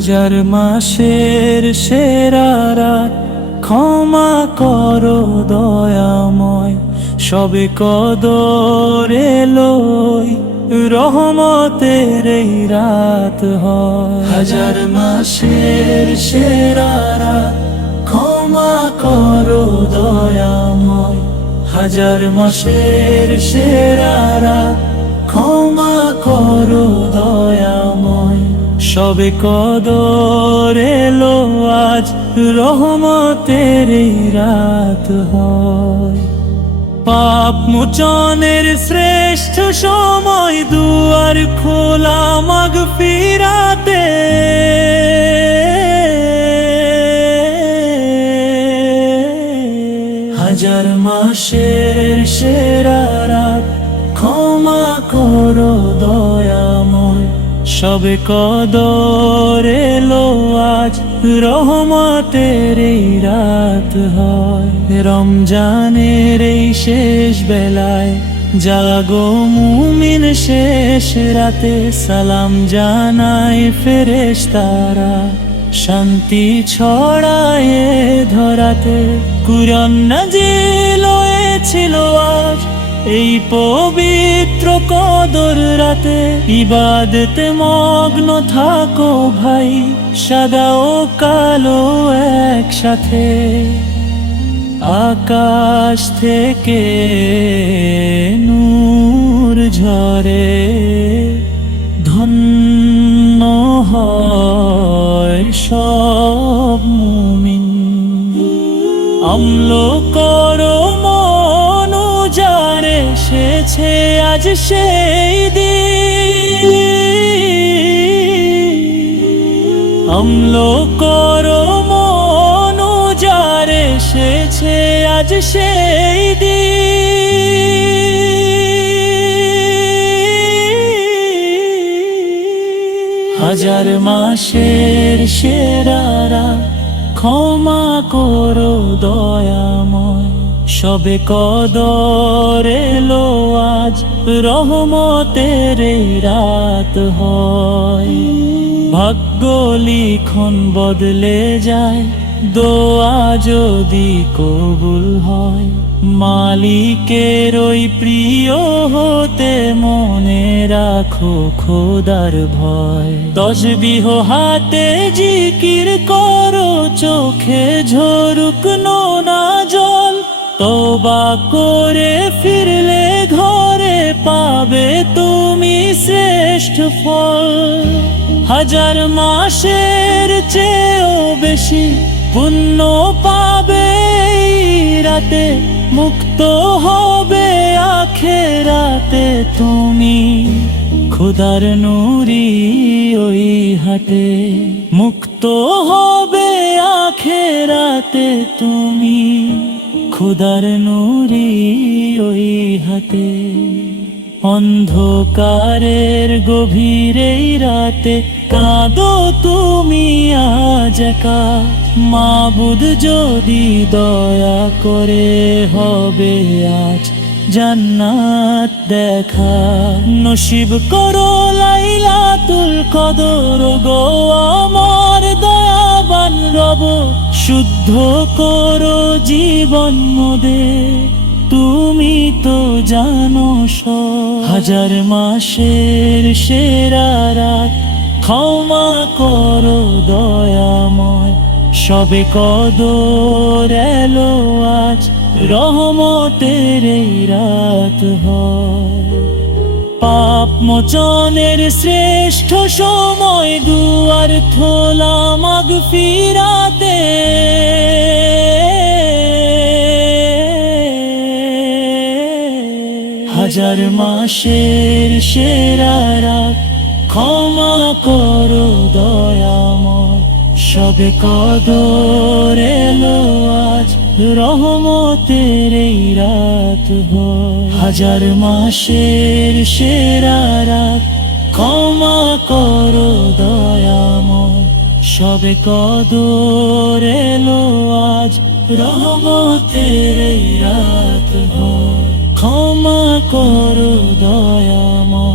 হাজার মাসের সেরা রাত, ক্ষমা করো দয়াময়, সবে কদর এলোই, রহমতের এই রাত হয়। হাজার মাসের সেরা রাত, ক্ষমা করো দয়াময়, হাজার মাসের সেরা রাত, ক্ষমা করো দয়াময়, সবে কদর এলো আজ, রহমতের এই রাত হয়। পাপ মোচনের শ্রেষ্ঠ সময়, দুয়ার খোলা মাগফিরাতে, হাজার মাসের সেরা রাত, ক্ষমা করো দয়াময়, সবে কদর এলো আজ, রহমতের এই রাত হয়। রমজানের এই শেষ বেলায় জাগো মুমিন, শেষ রাতে সালাম জানায় ফেরেশতারা, শান্তি ছড়ায় ধরাতে। কুরআন নাজিল হয়েছিল আজ এই পবিত্র কদর রাতে, ইবাদতে মগ্ন থাকো ভাই, সাদা ও কালো একসাথে। আকাশ থেকে নূর ঝরে, ধন্য হয় সব মুমিন। অম্ল করো মন যারে, এসেছে আজ সেই দিন। অম্ল করো মন যারে, এসেছে আজ সেই দিন। হাজার মাসের সেরা রাত, ক্ষমা করো দয়াময়, সবে কদর এলো আজ, রহমতের এই রাত হয়। ভাগ্য লিখন বদলে যায়, দোয়া যদি কবুল হয়, মালিকের ওই প্রিয় হতে মনে রাখো খোদার ভয়। তসবিহ হাতে জিকির করো, চোখে ঝরুক নোনা জল, তওবা করে ফিরলে ঘরে পাবে তুমি শ্রেষ্ঠ ফল। হাজার মাসের চেয়েও বেশি পুণ্য পাবে এই রাতে, মুক্ত হবে আখেরাতে তুমি, খোদার নূরি ওই হাতে। মুক্ত হবে আখেরাতে তুমি, খোদার নূরি ওই হাতে। অন্ধকারের গভীরে রাতে কাঁদো তুমি আজ একা, মাবুদ যদি দয়া করে হবে আজ জান্নাত দেখা। নসিব করো লাইলাতুল কদর গো আমার দয়াবান রব, শুদ্ধ করো জীবন মোদের, তুমি তো জানো সব। হাজার মাসের সেরা রাত, ক্ষমা করো দয়াময়, সবে কদর এলো আজ, রহমতের এই রাত হয়। পাপ মোচনের শ্রেষ্ঠ সময়, দুয়ার খোলা মাগফিরাতে, হাজার মাসের সেরা রাত, ক্ষমা করো দয়াময়, সবে কদর এলো আজ, রহমতের এই রাত হয়। হাজার মাসের সেরা রাত, ক্ষমা করো দয়াময়, সবে কদর এলো আজ, রহমতের এই রাত হয়। ক্ষমা করো দয়াময়।